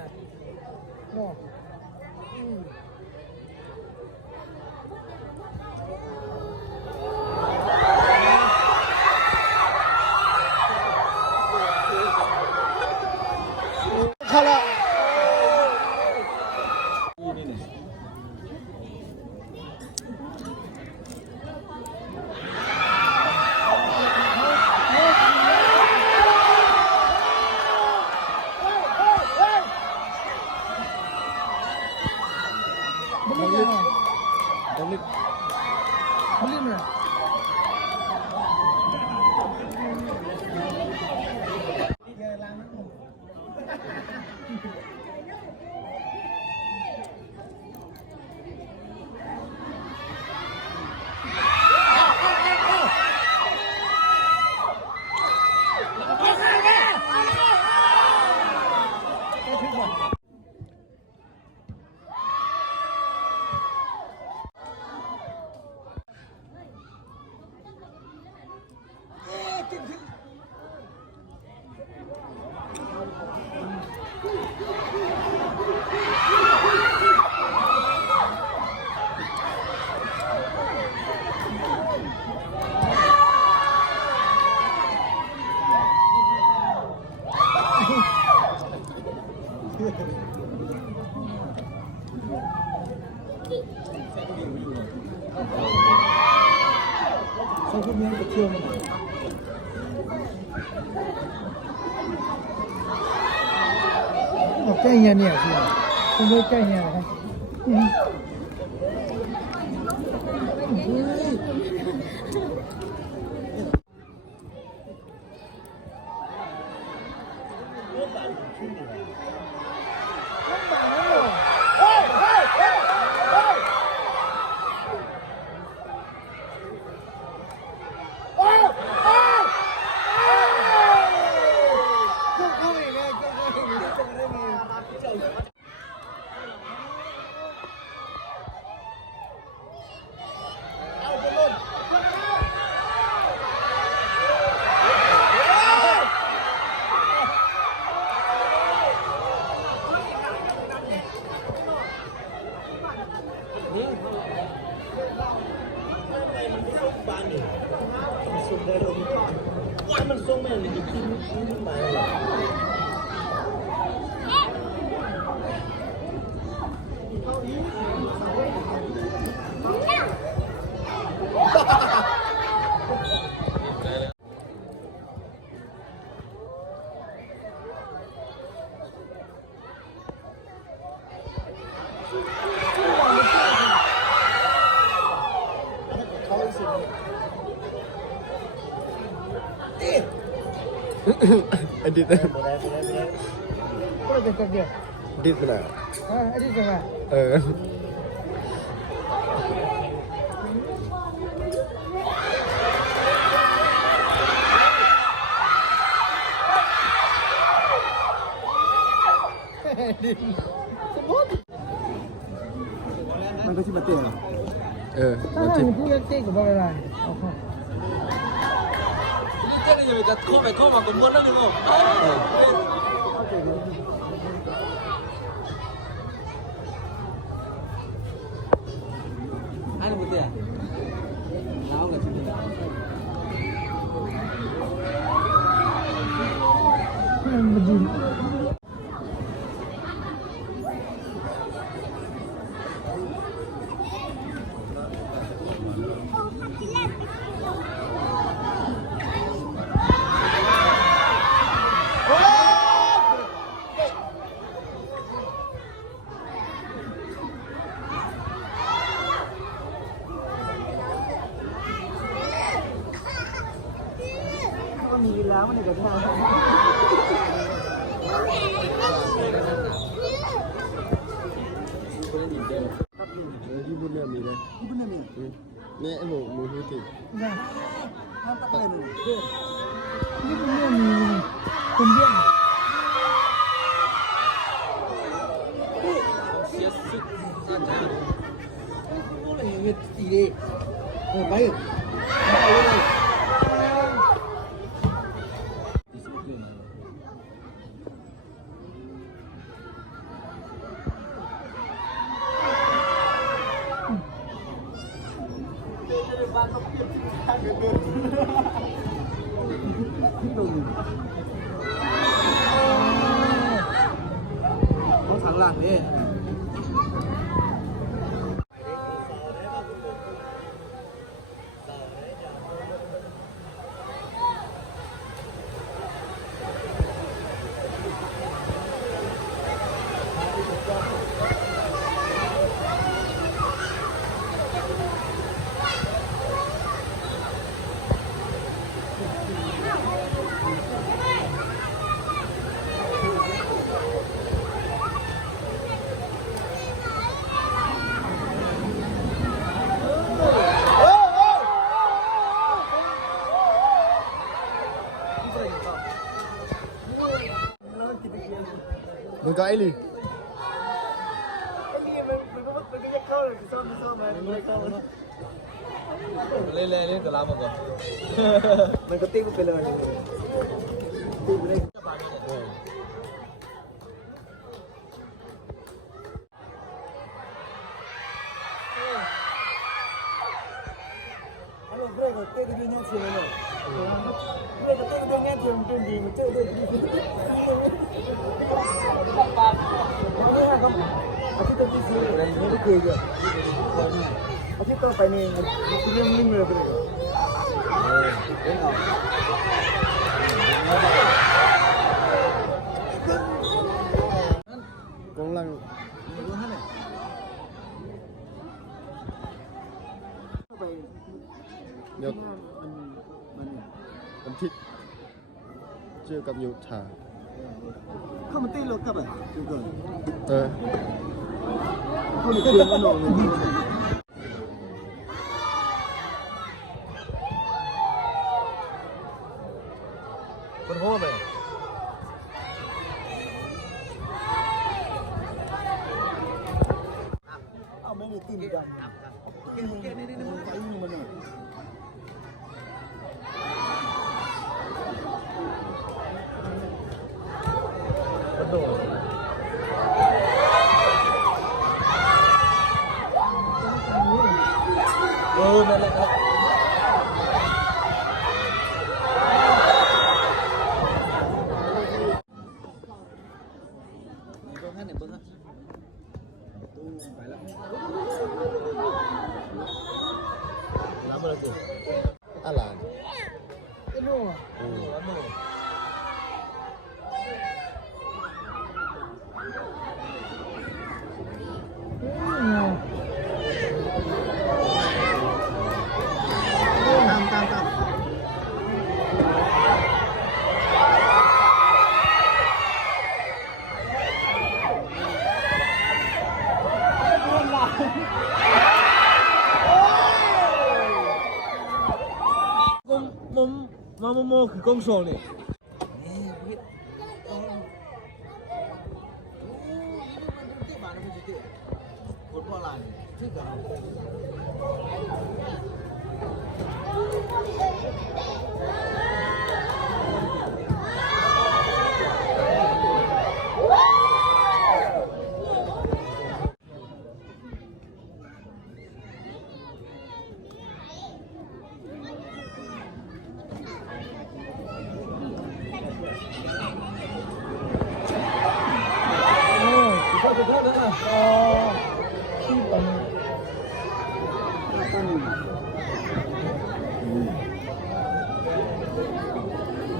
นะเนาะเข้าละเขาพูดเรื่องกระเทียมใกล้เนี่ยเนี่ยสิคุณด้วยใกล้เนี่ยนะครับมันส่งแม่เลยจะกินไปEdit Boleh dekat dia. Edit benar. Edit sama. Sebut. Mana sih mati ya? Mati. Itu yang cek boleh lah. Ini jadi kita kau makan mana ni lo? Ano betul ya? Tahu nggak sih? Begini. Gila mana kat sana. Ibu ni ambil dah. Ibu ni ni. Ni mau putih. Dah. Nampak apa ni? Ini punya ni. Kemudian. Siasat saja. Boleh ni tiri. Baik. Baik. เขาถังหลังนี่มึงก็ไอ้ลิ เล่นเล่นเล่นกับเรามาก่อน มันก็ติ้งไปเลยติ้งไปเลย Allora, prego, te di vignazione no. Prego, te di vignazione quindi, te di vignazione. Ma ne ha come? A ti di sì, non ti chiedo. A ti sto fai niente, ti devo nimero prego. กำลังยกบันทึกเจอกับยุทธา เข้ามาตีรถกับอ่ะดูก่อน เข้ามาตีรถกันหน่อย คนโง่ไป เอาไม่ได้ตีนดังไฟมันอ่ะ คนโง่นั่นแหละครับน้ำมันสิ อะไร ไอ้โน่อะ น้ำมัน ตามมาโมคือกงโซนี่คนพ่อลานที่กัน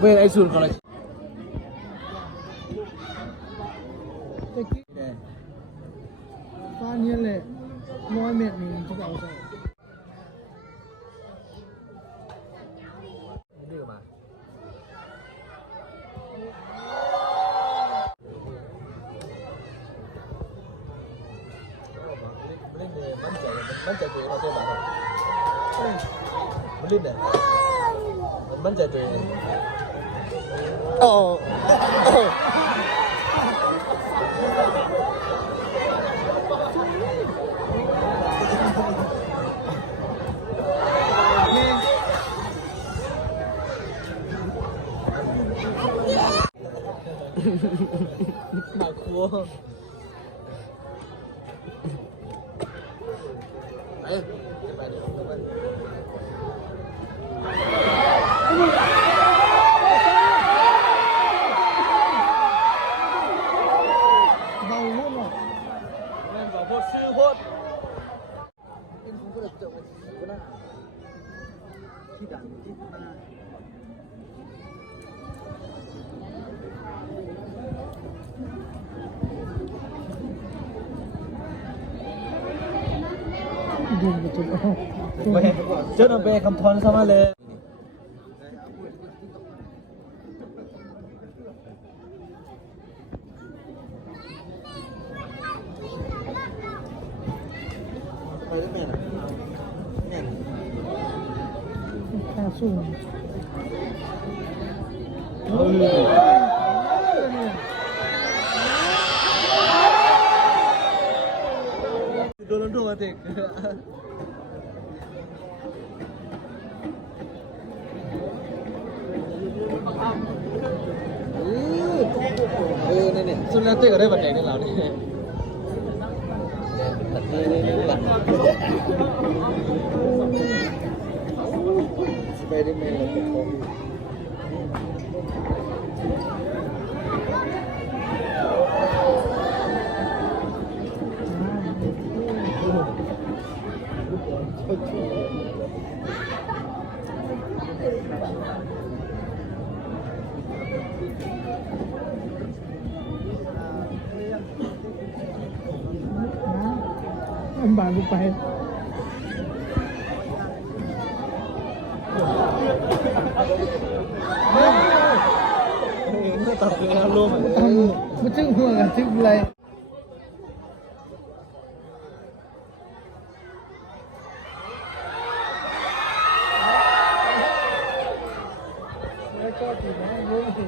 เว้ยไอซูนเขาเลย ตะกี้ฟ้าเนี่ยแหละ100 เมตรนี่จะเอาใส่ ดื้อมาเล่นเลยมั่นใจตัวเองเราเท่าไหร่มันเล่นเนี่ยมันมั่นใจตัวเอง โอ้ หนักหัวไปเดี๋ยวไป เบาลุ่มอ่ะ แม่งบอกโคตรซื้อโคตร เป็นผมก็เลยเจาะมาที่หน้าที่ดังที่หน้าดูมันจะเอา ไปเจ้าหน้าเบคำพรซะมาเลย ไปได้ไหมล่ะแม่น ข้าสู้ โดนโดนเด็ก นี่นี่ สุดแล้วเจ๊ก็ได้บัตรแดงในเรานี่ ไปได้ไหมล่ะผม มันบานกูไป ตัดเลยนะรวม ทำมันจึ้งหัวกันจึ้งอะไรแล้วก็ตีนะเยอะสิ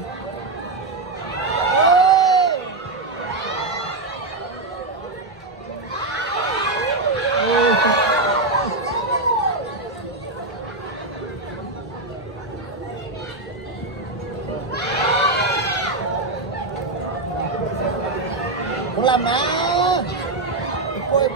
ผมลำนะกล้วย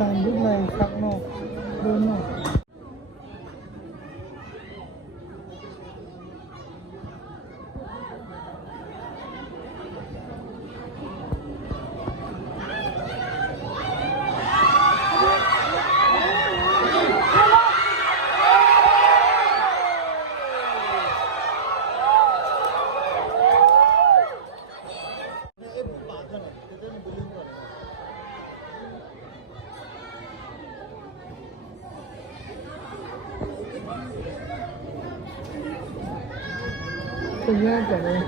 ดังยุบเลยครับนอกโดนนอกเป็นแย่จังเลย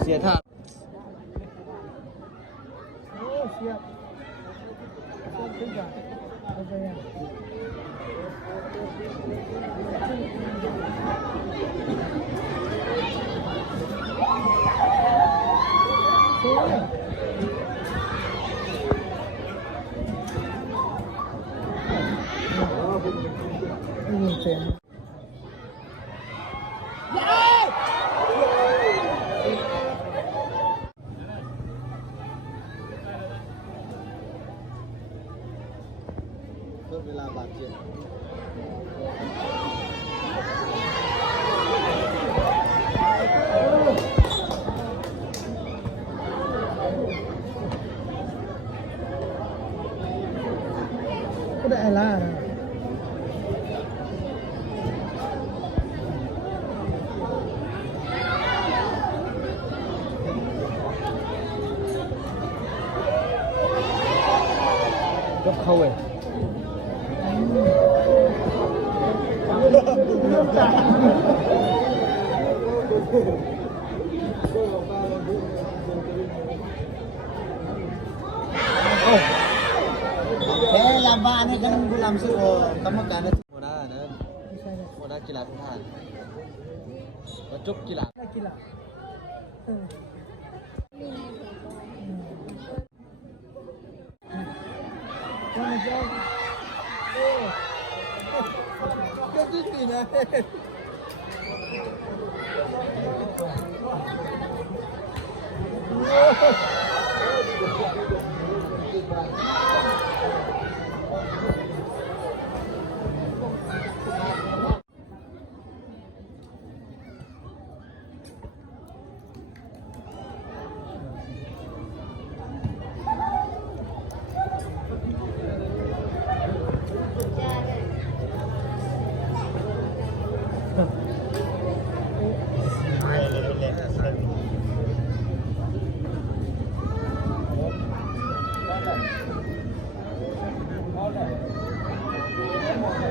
เสียท่า โอ้เสียบขึ้นกันเอาไปยังโอ้ยไม่ยินเสียง เพิ่มเวลาบาดเจ็บ ล่านะยกเข้าเว้ย แค่ลำบ้านนี่กันบุลำซื้อกรรมการนะ หัวหน้านะ ไม่ใช่เนี่ย หัวหน้ากีฬาพื้นฐานมาจบกีฬา นักกีฬาเออวันนี้ก็โอ้ก็จริงๆนะ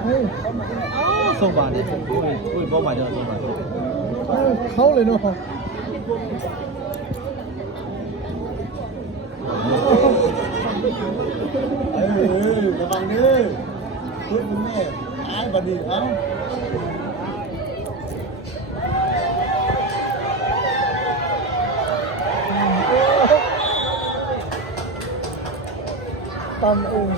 เฮ้ย ส่งบาทเนี่ยอุ้ยเป้าหมายจะส่งบาท เขาเลยเนาะ ระวังเด้อพูดมึงแม่ไอ้บัดนี้เอ้า ตอนเอง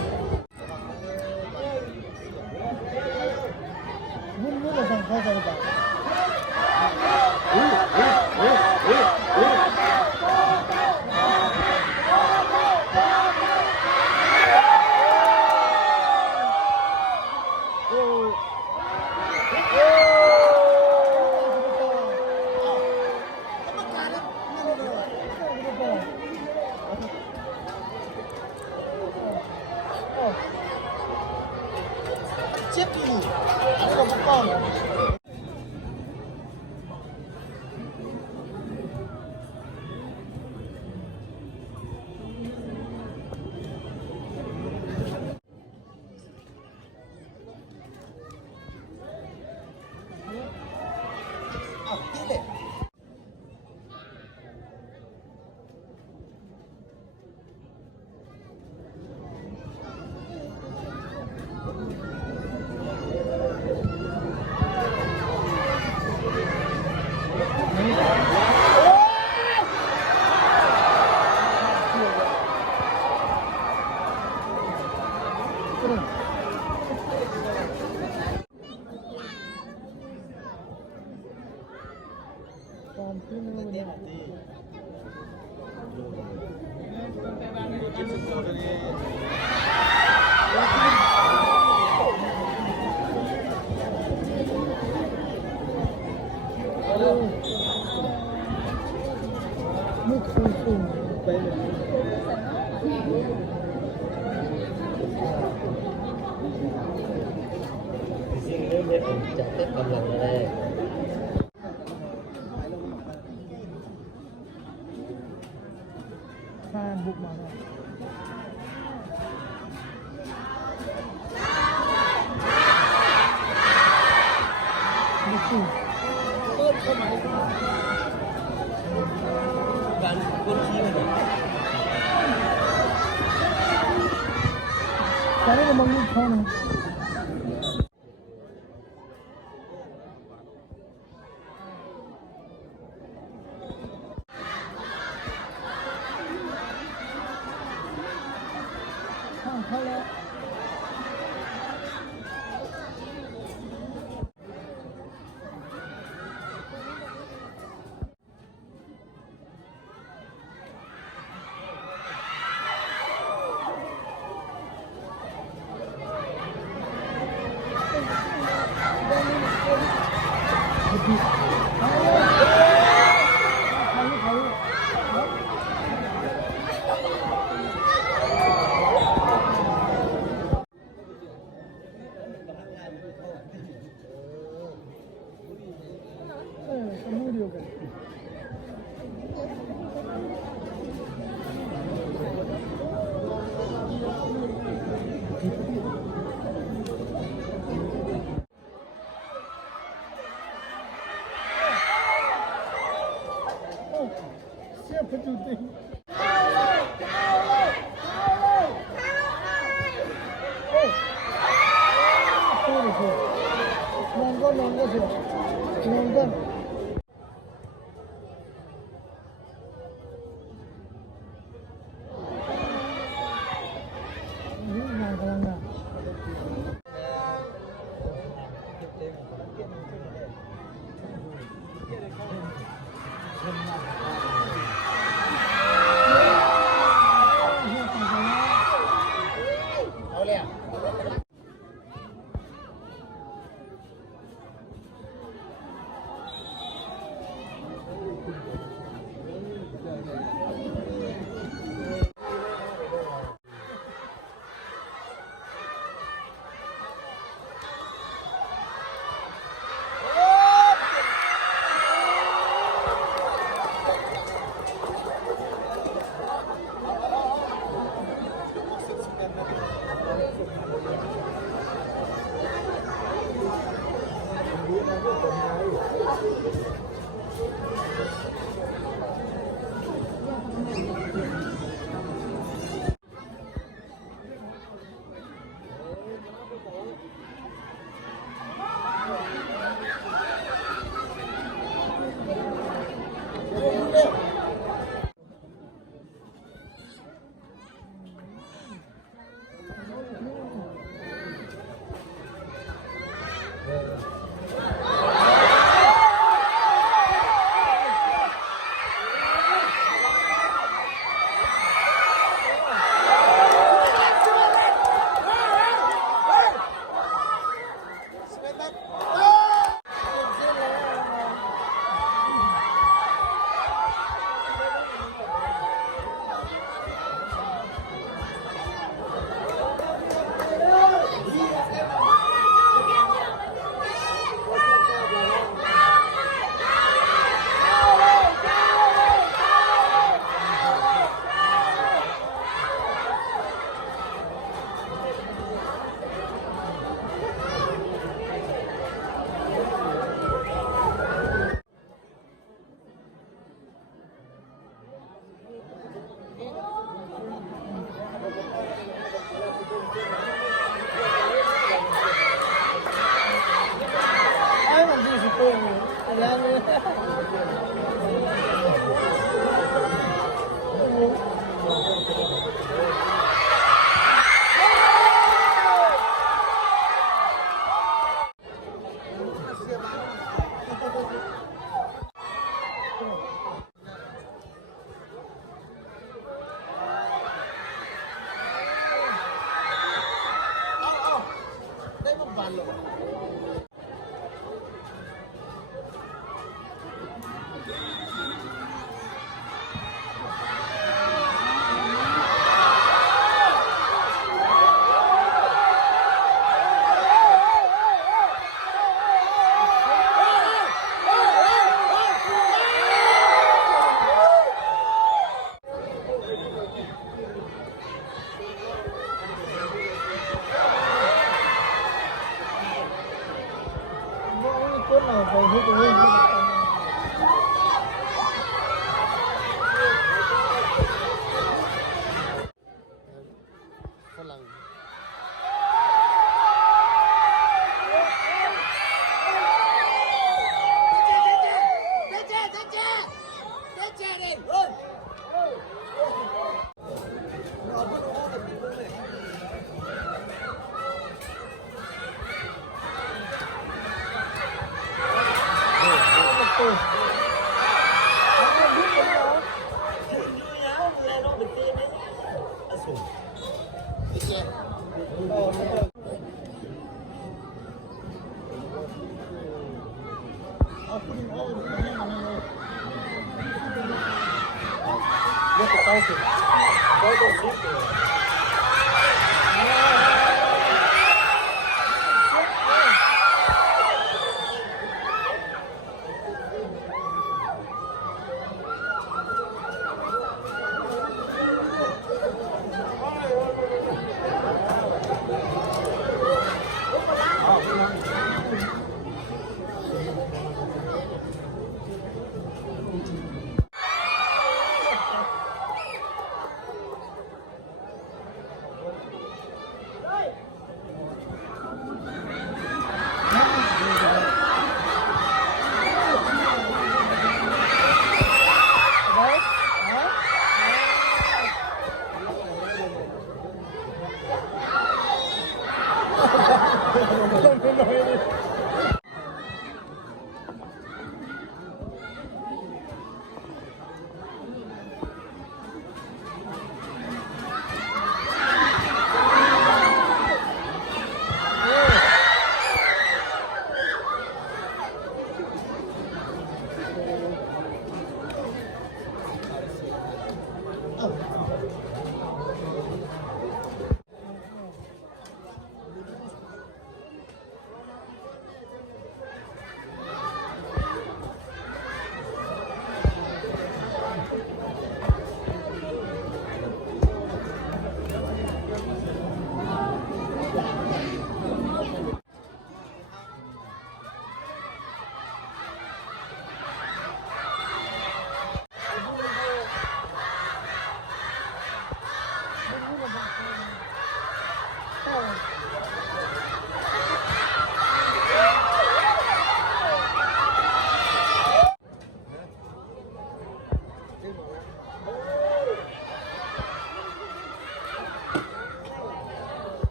วุ่นเราสั่งเข้าใจป่ะเจ็บอยู่อะไรก็ไม่ต้อง ความที่ไม่รู้เนี่ยไม่เคยสูงไปเลย สิ่งเรื่องนี้ผมจะเต็มกำลังแรก ข้าบุกมาแล้วไม่สูง การกดขี้มัน แต่นี่มันไม่พอนะเข้าแล้ว sempre tudo tem. Nonggon sih, nonggon. Ini nonggon.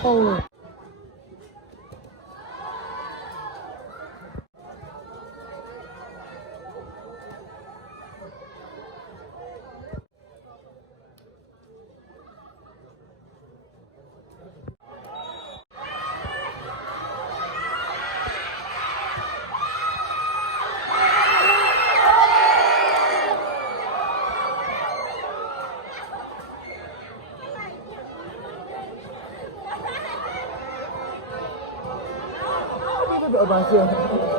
โอ้ Ini udah abang sih.